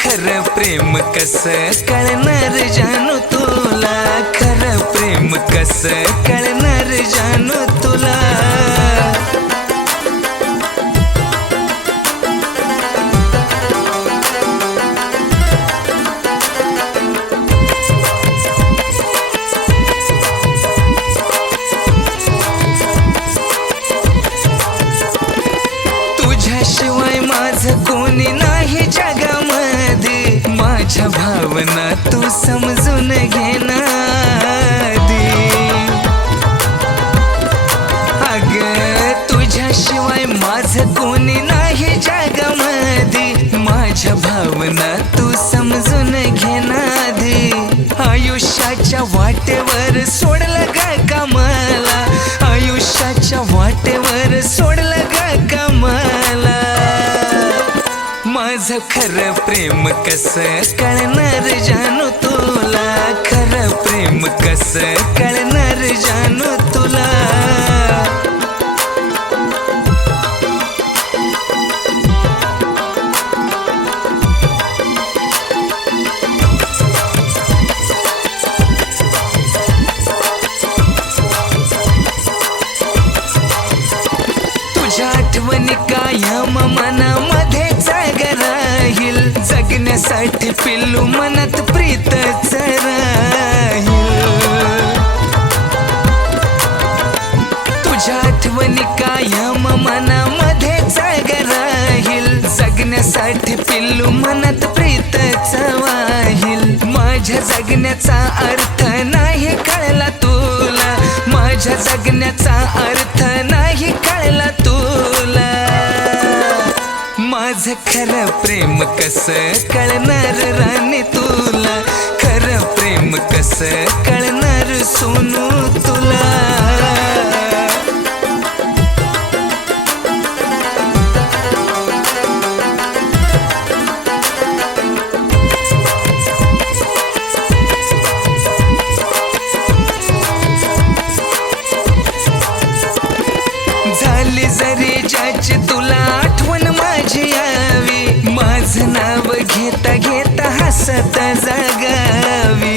खरं प्रेम कस कळणार जानू तुला? खरं प्रेम कस कळणार जानू तुला? तुझ्याशिवाय माझ कोणी भावना तू समजून घेणार अग तुझ्याशिवाय माझ कोणी नाही जगामध्ये माझ्या भावना तू समजून घेणारी आयुष्याच्या वाटेवर सोडला माझं खरं प्रेम कस? कळणार जानू तुला? खरं प्रेम कस? कळणार जानू जगण्यासाठी पिल्लू मनात प्रीत तुझ्या आठवणी कायम मनामध्ये जाग राहील. जगण्यासाठी पिल्लू मनात प्रीत वाहील माझ्या जगण्याचा अर्थ नाही माझ खरं प्रेम कस कळणार राणी तुला? खरं प्रेम कस कळणार सोनू तुला? झाली जरी ज्याची तुला हसत जगावी.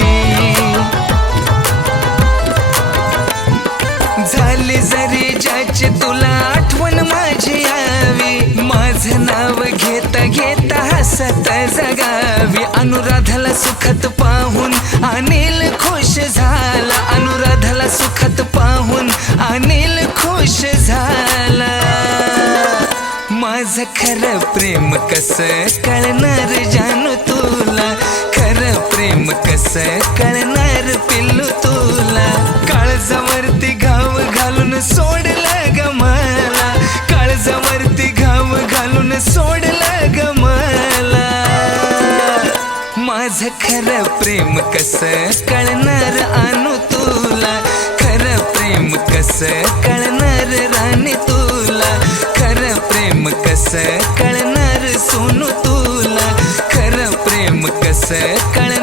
झाली जरी ज्याची तुला आठवण माझी यावी. माझं नाव घेता घेता हसत जगावी. अनुराधाला सुखत पाहून अनिल खुश झाला. अनुराधाला सुखत पाहून अनिल खुश झाला. माझं खरं प्रेम कस कळणार जाणू तू? प्रेम कस कळणार पिल्लू तुला? काळजावरती घाव घालून सोडलं ग मला. काळजावरती घाव घालून सोडलं ग मला. माझं खरं प्रेम कस कळणार आणू तुला? खरं प्रेम कस कळणार राणी तुला? खरं प्रेम कस कळणार सोनू तुला? खरं प्रेम कस कळ